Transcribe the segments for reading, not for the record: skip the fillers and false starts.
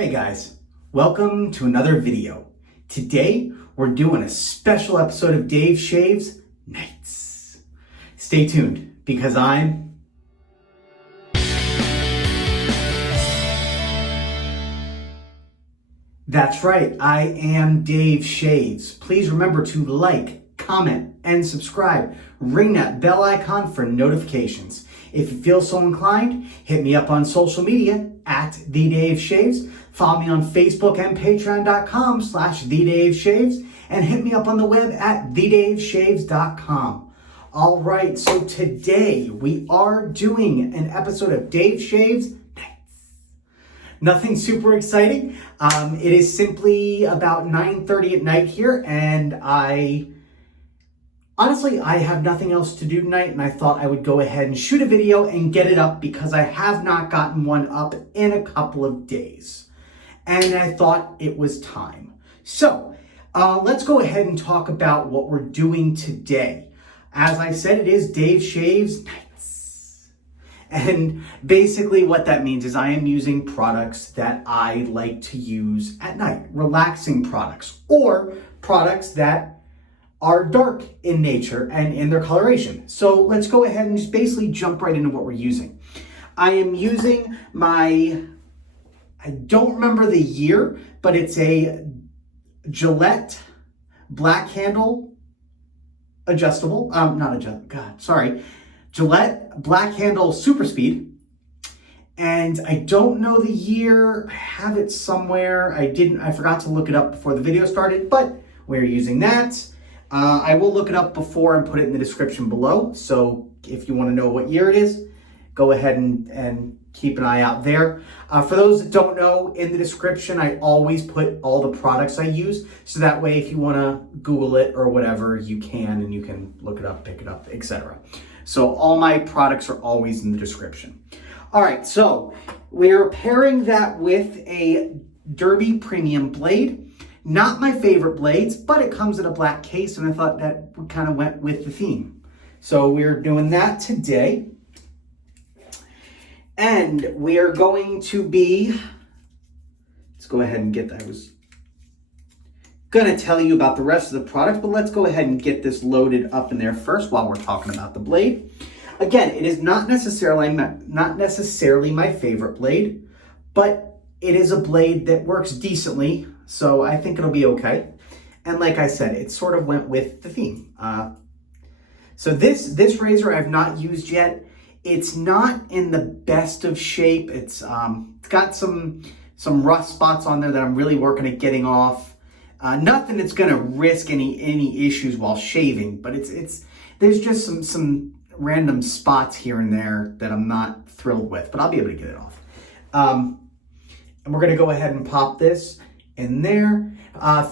Hey guys, welcome to another video. Today, we're doing a special episode of Dave Shaves Nights. Stay tuned, because That's right, I am Dave Shaves. Please remember to like, comment, and subscribe. Ring that bell icon for notifications. If you feel so inclined, hit me up on social media at @TheDaveShaves. Follow me on Facebook and patreon.com/TheDaveShaves, and hit me up on the web at TheDaveShaves.com. All right, so today we are doing an episode of Dave Shaves Nights. Nothing super exciting. It is simply about 9:30 at night here, and Honestly, I have nothing else to do tonight, and I thought I would go ahead and shoot a video and get it up because I have not gotten one up in a couple of days. And I thought it was time. So, let's go ahead and talk about what we're doing today. As I said, it is Dave Shaves Nights. And basically what that means is I am using products that I like to use at night. Relaxing products, or products that are dark in nature and in their coloration. So let's go ahead and just basically jump right into what we're using. I am using I don't remember the year, but it's a Gillette black handle adjustable, Gillette black handle super speed. And I don't know the year, I have it somewhere. I forgot to look it up before the video started, but we're using that. I will look it up before and put it in the description below. So if you want to know what year it is, go ahead and keep an eye out there. For those that don't know, in the description, I always put all the products I use. So that way, if you want to Google it or whatever, you can, and you can look it up, pick it up, etc. So all my products are always in the description. All right, so we're pairing that with a Derby Premium blade. Not my favorite blades, but it comes in a black case, and I thought that kind of went with the theme. So we're doing that today. And we are going to be, let's go ahead and get that. I was going to tell you about the rest of the product, but let's go ahead and get this loaded up in there first while we're talking about the blade. Again, it is not necessarily my favorite blade, but it is a blade that works decently. So I think it'll be okay. And like I said, it sort of went with the theme. So this razor I've not used yet. It's not in the best of shape. It's got some rust spots on there that I'm really working at getting off. Nothing that's gonna risk any issues while shaving, but there's just some random spots here and there that I'm not thrilled with, but I'll be able to get it off. And we're gonna go ahead and pop this in there.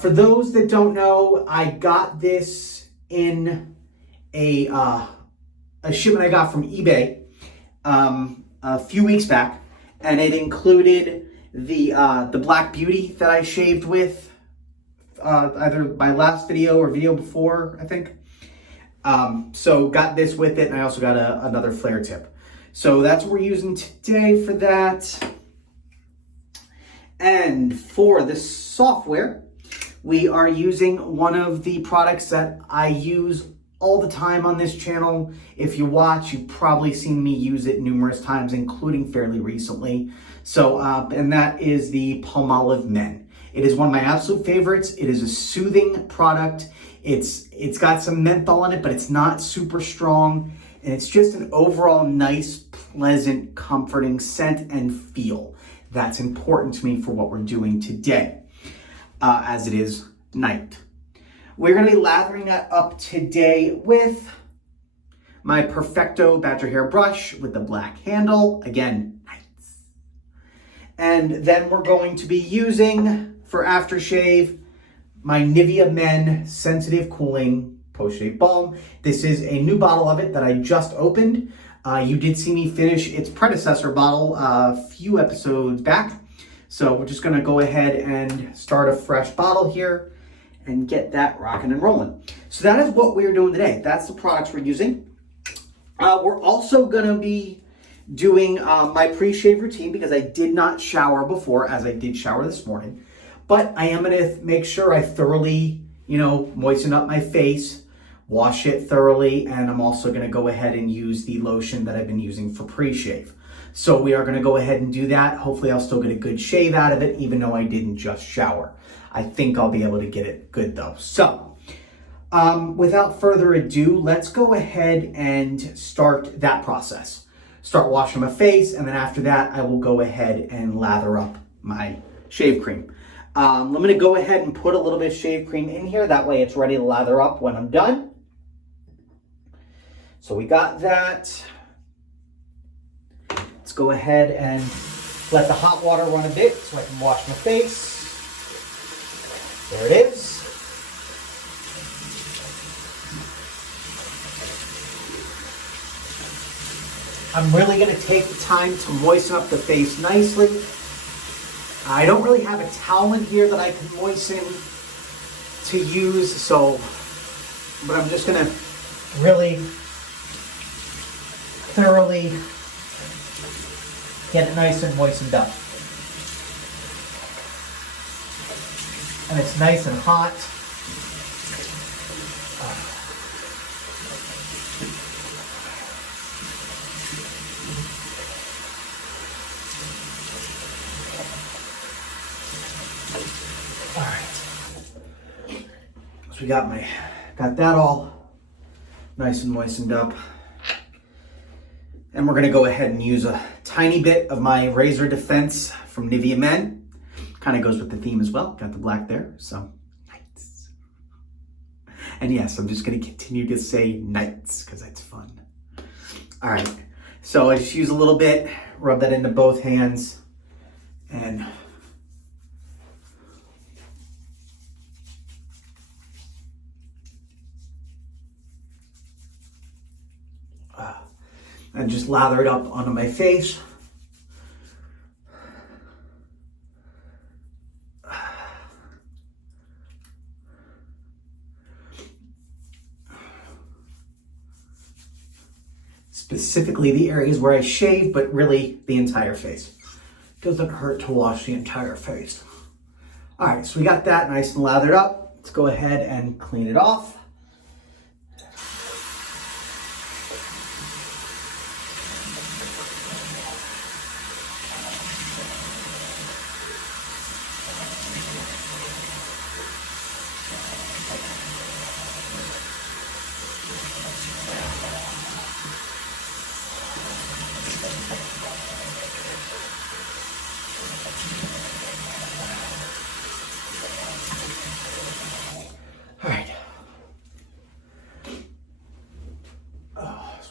For those that don't know, I got this in a shipment I got from eBay a few weeks back, and it included the Black Beauty that I shaved with either my last video or video before, I think. So got this with it, and I also got another flare tip. So that's what we're using today for that. And for the software, we are using one of the products that I use all the time on this channel. If you watch, you've probably seen me use it numerous times, including fairly recently. So, and that is the Palmolive Men. It is one of my absolute favorites. It is a soothing product. It's got some menthol in it, but it's not super strong. And it's just an overall nice, pleasant, comforting scent and feel. That's important to me for what we're doing today, as it is night. We're going to be lathering that up today with my Perfecto Badger hair brush with the black handle. Again, nights. And then we're going to be using, for aftershave, my Nivea Men Sensitive Cooling Post-Shave Balm. This is a new bottle of it that I just opened. You did see me finish its predecessor bottle a few episodes back. So we're just gonna go ahead and start a fresh bottle here and get that rocking and rolling. So that is what we're doing today. That's the products we're using. We're also gonna be doing my pre-shave routine because I did not shower before, as I did shower this morning. But I am gonna make sure I thoroughly, moisten up my face, wash it thoroughly, and I'm also gonna go ahead and use the lotion that I've been using for pre-shave. So we are gonna go ahead and do that. Hopefully I'll still get a good shave out of it, even though I didn't just shower. I think I'll be able to get it good though. So, without further ado, let's go ahead and start that process. Start washing my face, and then after that, I will go ahead and lather up my shave cream. I'm gonna go ahead and put a little bit of shave cream in here. That way it's ready to lather up when I'm done. So we got that. Let's go ahead and let the hot water run a bit so I can wash my face. There it is. I'm really gonna take the time to moisten up the face nicely. I don't really have a towel in here that I can moisten to use, but I'm just gonna really thoroughly get it nice and moistened up. And it's nice and hot. All right. So we got that all nice and moistened up. And we're gonna go ahead and use a tiny bit of my Razor Defense from Nivea Men. Kind of goes with the theme as well. Got the black there, so nice. And yes, I'm just gonna continue to say nights because that's fun. All right, so I just use a little bit, rub that into both hands, and just lather it up onto my face. Specifically the areas where I shave, but really the entire face. Doesn't hurt to wash the entire face. All right, so we got that nice and lathered up. Let's go ahead and clean it off.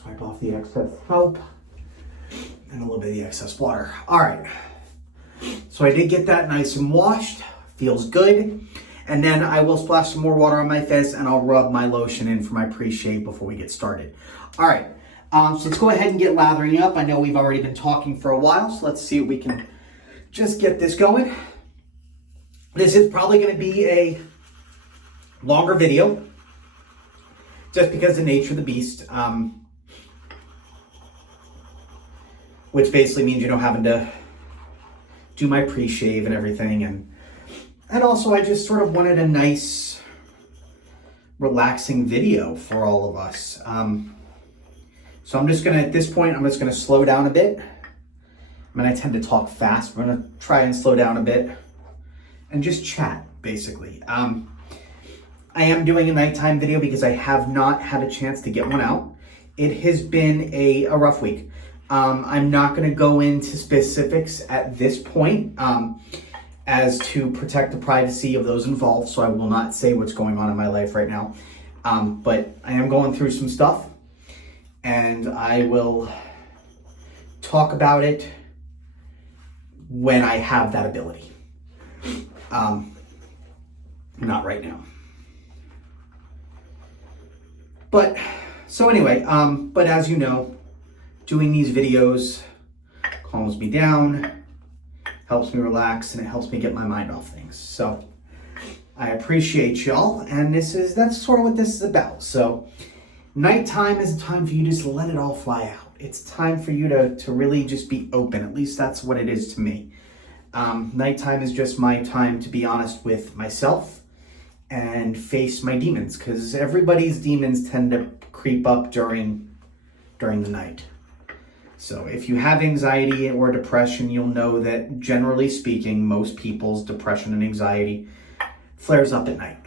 Wipe off the excess soap and a little bit of the excess water. All right, so I did get that nice and washed. Feels good. And then I will splash some more water on my face and I'll rub my lotion in for my pre-shave before we get started. All right, so let's go ahead and get lathering up. I know we've already been talking for a while, so let's see if we can just get this going. This is probably going to be a longer video just because of the nature of the beast. Which basically means, having to do my pre-shave and everything. And also I just sort of wanted a nice, relaxing video for all of us. So I'm just gonna, at this point, I'm just gonna slow down a bit. I tend to talk fast. We're gonna try and slow down a bit and just chat, basically. I am doing a nighttime video because I have not had a chance to get one out. It has been a rough week. I'm not going to go into specifics at this point as to protect the privacy of those involved, so I will not say what's going on in my life right now. But I am going through some stuff, and I will talk about it when I have that ability. Not right now. But, so anyway, but as you know, doing these videos calms me down, helps me relax, and it helps me get my mind off things. So I appreciate y'all, and that's sort of what this is about. So nighttime is a time for you just to let it all fly out. It's time for you to really just be open. At least that's what it is to me. Nighttime is just my time to be honest with myself and face my demons, because everybody's demons tend to creep up during the night. So if you have anxiety or depression, you'll know that generally speaking, most people's depression and anxiety flares up at night.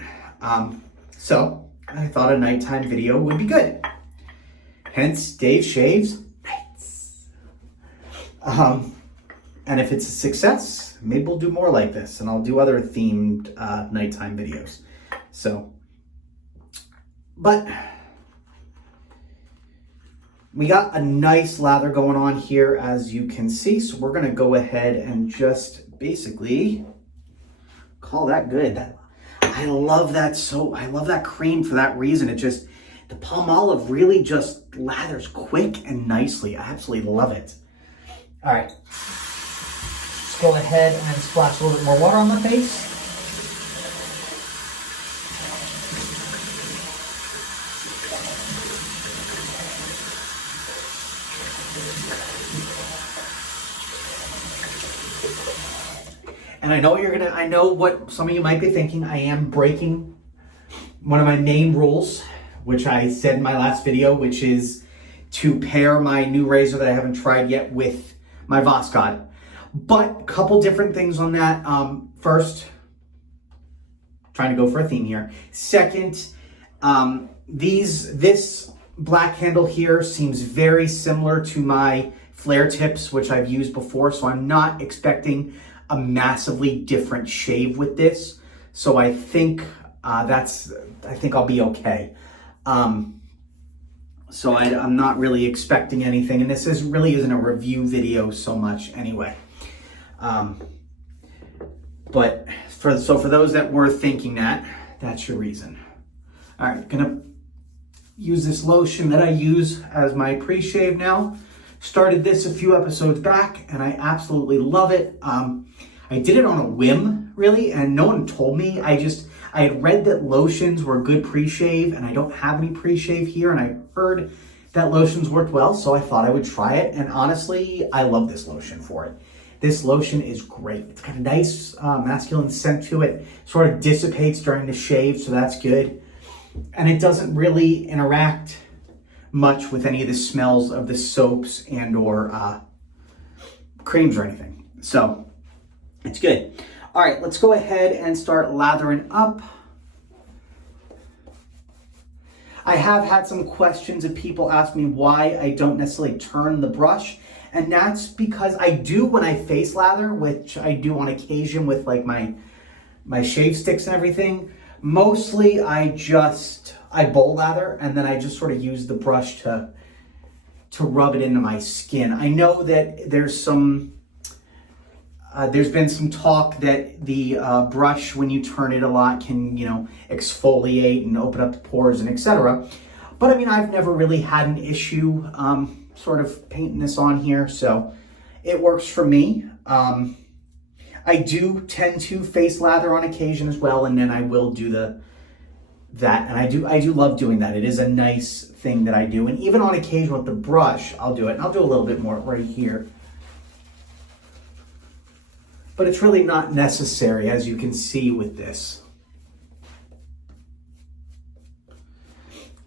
So I thought a nighttime video would be good. Hence, Dave shaves nights. And if it's a success, maybe we'll do more like this, and I'll do other themed nighttime videos. So, but we got a nice lather going on here, as you can see. So we're gonna go ahead and just basically call that good. I love that soap. I love that cream for that reason. It just, the Palmolive really just lathers quick and nicely. I absolutely love it. All right, let's go ahead and splash a little bit more water on the face. And I know what some of you might be thinking. I am breaking one of my main rules, which I said in my last video, which is to pair my new razor that I haven't tried yet with my Voskhod. But a couple different things on that. First, trying to go for a theme here. Second, this black handle here seems very similar to my flare tips, which I've used before. So I'm not expecting a massively different shave with this. So I think I think I'll be okay. So I'm not really expecting anything, and this really isn't a review video so much anyway. But for those that were thinking that, that's your reason. All right, gonna use this lotion that I use as my pre-shave now. Started this a few episodes back, and I absolutely love it. I did it on a whim, really, and no one told me. I had read that lotions were good pre-shave, and I don't have any pre-shave here, and I heard that lotions worked well, so I thought I would try it, and honestly, I love this lotion for it. This lotion is great. It's got a nice masculine scent to it, sort of dissipates during the shave, so that's good. And it doesn't really interact much with any of the smells of the soaps and or creams or anything. So it's good. All right, let's go ahead and start lathering up. I have had some questions of people ask me why I don't necessarily turn the brush. And that's because I do when I face lather, which I do on occasion with like my shave sticks and everything. Mostly I bowl lather, and then I just sort of use the brush to rub it into my skin. I know that there's been some talk that the brush, when you turn it a lot, can, exfoliate and open up the pores and etc. But I mean, I've never really had an issue sort of painting this on here, so it works for me. I do tend to face lather on occasion as well, and then I will do that, and I do love doing that. It is a nice thing that I do, and even on occasion with the brush, I'll do it, and I'll do a little bit more right here. But it's really not necessary, as you can see with this.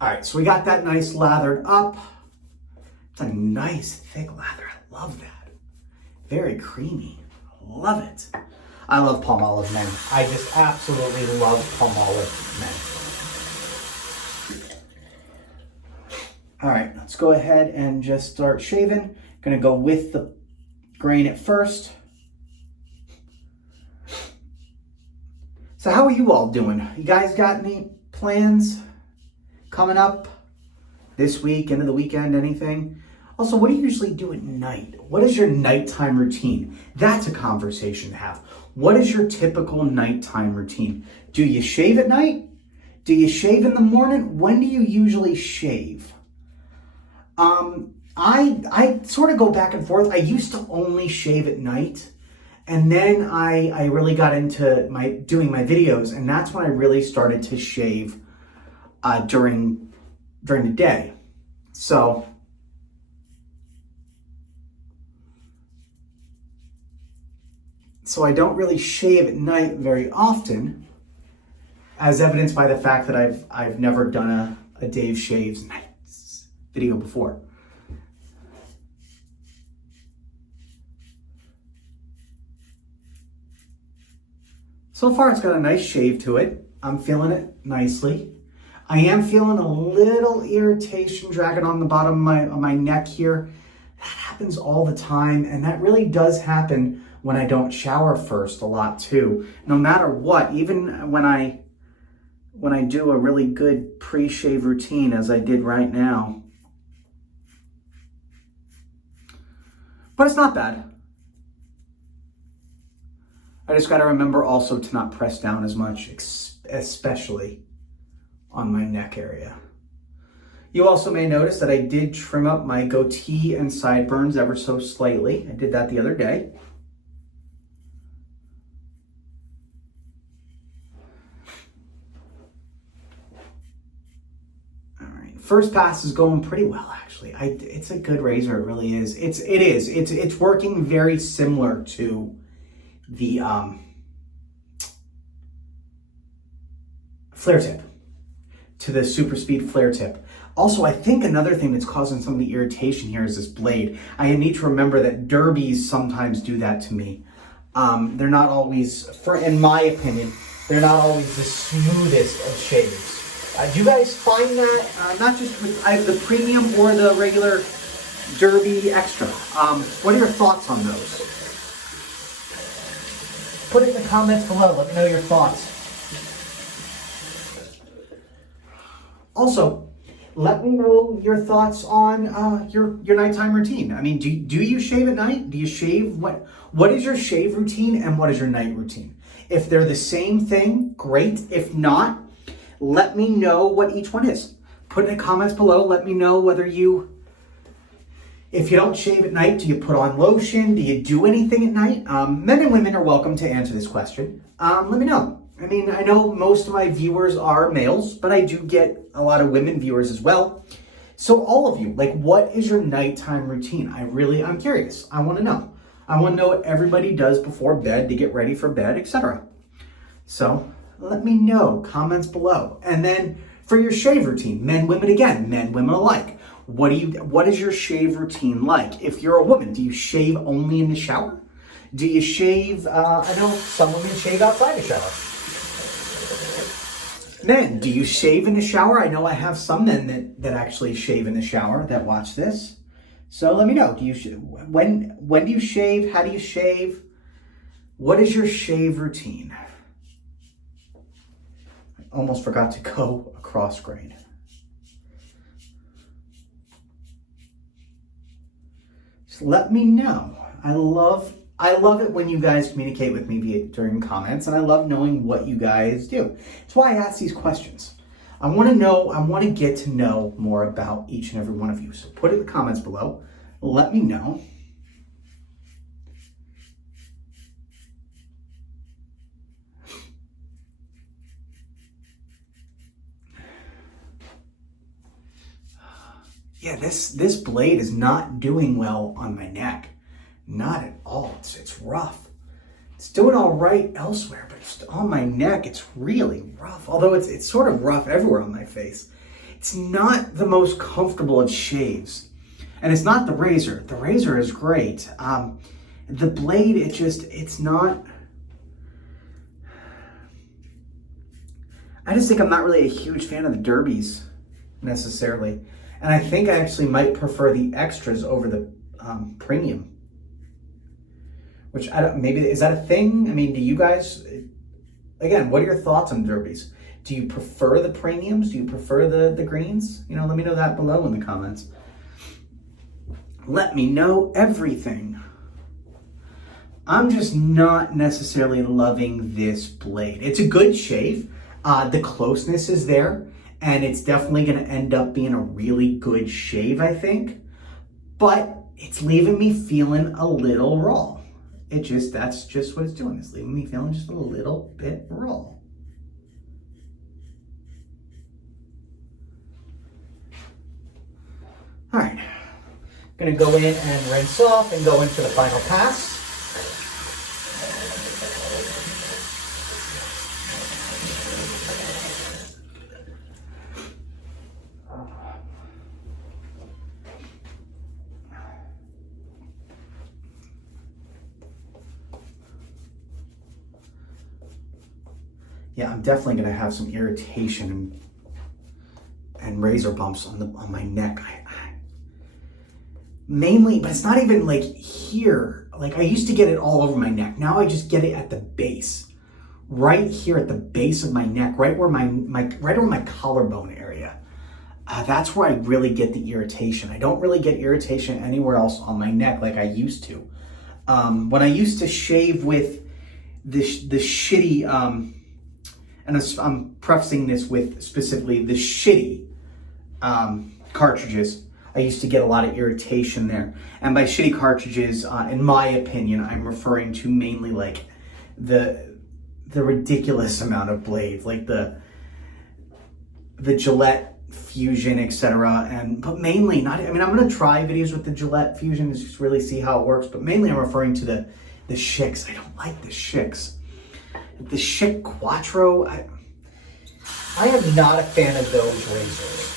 All right, so we got that nice lathered up. It's a nice thick lather. I love that. Very creamy. Love it. I love Palmolive Men. I just absolutely love Palmolive Men. All right, let's go ahead and just start shaving. Gonna go with the grain at first. So how are you all doing? You guys got any plans coming up this week, end of the weekend, anything? Also, what do you usually do at night? What is your nighttime routine? That's a conversation to have. What is your typical nighttime routine? Do you shave at night? Do you shave in the morning? When do you usually shave? I sort of go back and forth. I used to only shave at night. And then I really got into doing my videos, and that's when I really started to shave during the day. So So I don't really shave at night very often, as evidenced by the fact that I've never done a Dave Shaves Nights video before. So far it's got a nice shave to it. I'm feeling it nicely. I am feeling a little irritation dragging on the bottom of my neck here. That happens all the time, and that really does happen when I don't shower first a lot too. No matter what, even when I do a really good pre-shave routine as I did right now. But it's not bad. I just got to remember also to not press down as much, especially on my neck area. You also may notice that I did trim up my goatee and sideburns ever so slightly. I did that the other day. All right, first pass is going pretty well actually. It's a good razor, it really is. It's working very similar to the flare tip, to the super speed flare tip. Also, I think another thing that's causing some of the irritation here is this blade. I need to remember that derbies sometimes do that to me. They're not always, in my opinion, they're not always the smoothest of shaves. Do you guys find that, not just with either the premium or the regular derby extra? What are your thoughts on those? Put it in the comments below. Let me know your thoughts. Also, let me know your thoughts on your nighttime routine. I mean, do you shave at night? Do you shave? What is your shave routine and what is your night routine? If they're the same thing, great. If not, let me know what each one is. Put in the comments below. Let me know whether if you don't shave at night, do you put on lotion? Do you do anything at night? Men and women are welcome to answer this question. Let me know. I mean, I know most of my viewers are males, but I do get a lot of women viewers as well. So all of you, like, what is your nighttime routine? I'm curious. I want to know. I want to know what everybody does before bed to get ready for bed, etc. So let me know, comments below. And then for your shave routine, men, women again, men, women alike. What is your shave routine like? If you're a woman, do you shave only in the shower? Do you shave, I know some women shave outside the shower. Men, do you shave in the shower? I know I have some men that actually shave in the shower that watch this. So let me know. When do you shave? How do you shave? What is your shave routine? I almost forgot to go across grain. Just let me know. I love it when you guys communicate with me during comments, and I love knowing what you guys do. That's why I ask these questions. I want to get to know more about each and every one of you. So put it in the comments below. Let me know. Yeah, this blade is not doing well on my neck. Not at all. It's rough. It's doing all right elsewhere, but just on my neck, it's really rough. Although it's sort of rough everywhere on my face. It's not the most comfortable of shaves. And it's not the razor. The razor is great. The blade, it's not... I just think I'm not really a huge fan of the derbies, necessarily. And I think I actually might prefer the extras over the premium. Which, maybe, is that a thing? I mean, do you guys, again, what are your thoughts on derbies? Do you prefer the premiums? Do you prefer the greens? You know, let me know that below in the comments. Let me know everything. I'm just not necessarily loving this blade. It's a good shave. The closeness is there, and it's definitely going to end up being a really good shave, I think. But it's leaving me feeling a little raw. That's just what it's doing. It's leaving me feeling just a little bit raw. All right. I'm gonna go in and rinse off and go in for the final pass. Yeah, I'm definitely gonna have some irritation and razor bumps on my neck. Mainly, but it's not even like here. Like I used to get it all over my neck. Now I just get it at the base, right here at the base of my neck, right where right over my collarbone area. That's where I really get the irritation. I don't really get irritation anywhere else on my neck like I used to. When I used to shave with the shitty, and I'm prefacing this with specifically the shitty cartridges, I used to get a lot of irritation there. And by shitty cartridges, in my opinion, I'm referring to mainly like the ridiculous amount of blades, like the Gillette Fusion, etc. But mainly not. I mean, I'm gonna try videos with the Gillette Fusion to just really see how it works. But mainly, I'm referring to the Schick. I don't like the Schicks. The Schick Quattro. I am not a fan of those razors.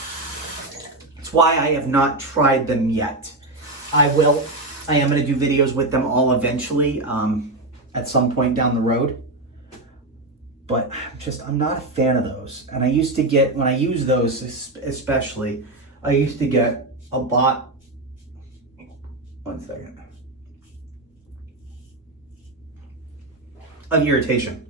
That's why I have not tried them yet. I will. I am going to do videos with them all eventually at some point down the road. But I'm not a fan of those. And I used to get, when I use those especially, I used to get a lot. 1 second. Of irritation.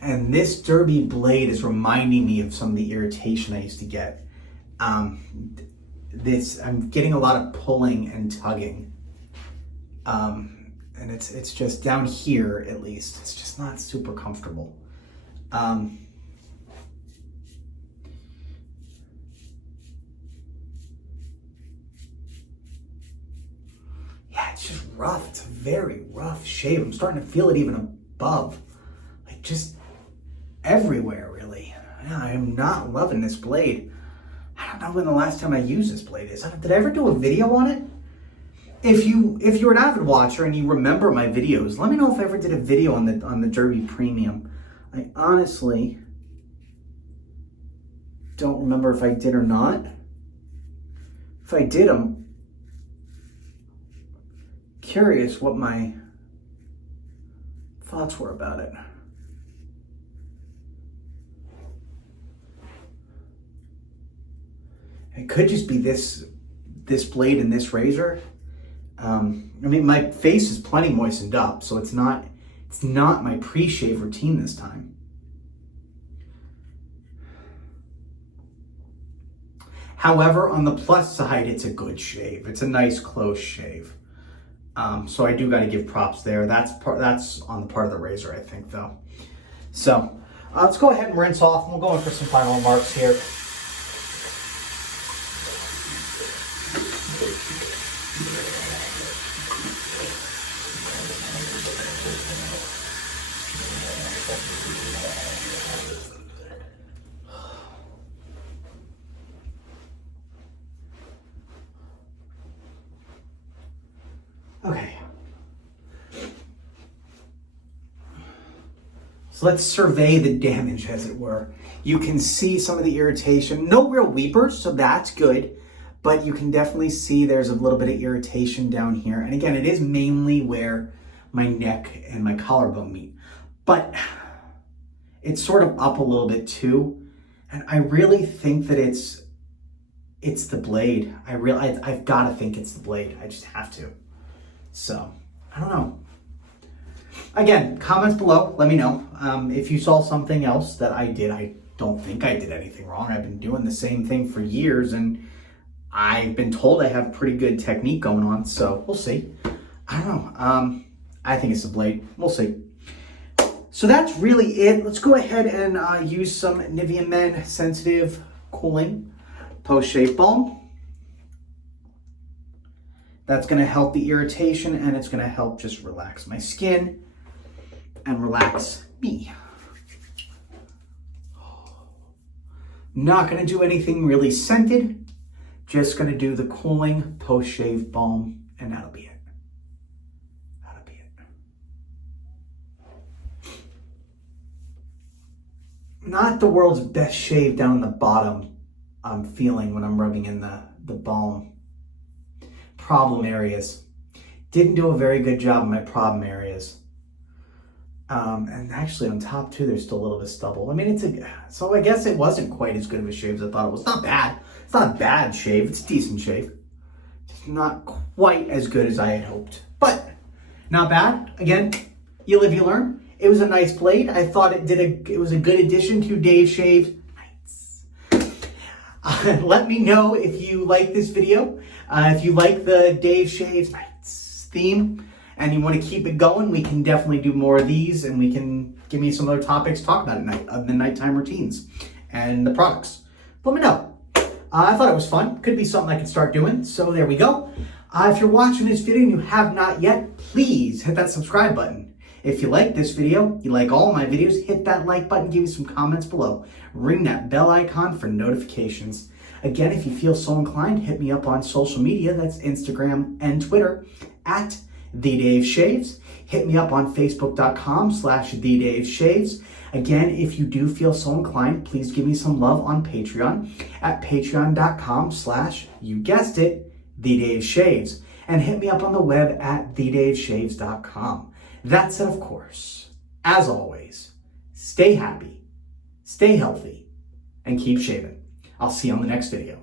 And this derby blade is reminding me of some of the irritation I used to get. I'm getting a lot of pulling and tugging. And it's just down here, at least. It's just not super comfortable. Yeah, it's just rough. It's a very rough shave. I'm starting to feel it even above. Like just everywhere, really. Yeah, I am not loving this blade. I don't know when the last time I used this blade is. Did I ever do a video on it? If you're an avid watcher and you remember my videos, let me know if I ever did a video on the Derby Premium. I honestly don't remember if I did or not. If I did, I'm curious what my thoughts were about it. It could just be this blade and this razor. I mean, my face is plenty moistened up, so it's not my pre-shave routine this time. However, on the plus side, it's a good shave. It's a nice close shave. So I do got to give props there. That's on the part of the razor, I think, though. So let's go ahead and rinse off, and we'll go in for some final remarks here. Okay. So let's survey the damage, as it were. You can see some of the irritation. No real weepers, so that's good. But you can definitely see there's a little bit of irritation down here. And again, it is mainly where my neck and my collarbone meet. But it's sort of up a little bit too. And I really think that it's the blade. I've got to think it's the blade. I just have to. So, I don't know. Again, comments below. Let me know. If you saw something else that I did. I don't think I did anything wrong. I've been doing the same thing for years, and I've been told I have pretty good technique going on. So, we'll see. I don't know. I think it's the blade. We'll see. So, that's really it. Let's go ahead and use some Nivea Men Sensitive Cooling Post-Shave Balm. That's going to help the irritation, and it's going to help just relax my skin and relax me. Not gonna do anything really scented. Just gonna do the cooling post-shave balm, and that'll be it. That'll be it. Not the world's best shave down the bottom I'm feeling when I'm rubbing in the balm. Problem areas. Didn't do a very good job in my problem areas. And actually on top too, there's still a little bit of stubble. I mean, so I guess it wasn't quite as good of a shave as I thought it was. Not bad. It's not a bad shave. It's a decent shave. Just not quite as good as I had hoped, but not bad. Again, you live, you learn. It was a nice blade. I thought it was a good addition to Dave's Shaves. Nice. Let me know if you like this video. If you like the Dave's Shaves theme, and you want to keep it going, we can definitely do more of these, and we can give me some other topics to talk about at night, of the nighttime routines and the products. Let me know. I thought it was fun. Could be something I could start doing. So there we go. If you're watching this video and you have not yet, please hit that subscribe button. If you like this video, you like all my videos, hit that like button, give me some comments below. Ring that bell icon for notifications. Again, if you feel so inclined, hit me up on social media. That's Instagram and Twitter at The Dave Shaves. Hit me up on Facebook.com/The Dave Shaves. Again, if you do feel so inclined, please give me some love on Patreon at patreon.com/ you guessed it, The Dave Shaves. And hit me up on the web at thedaveshaves.com. That said, of course, as always, stay happy, stay healthy, and keep shaving. I'll see you on the next video.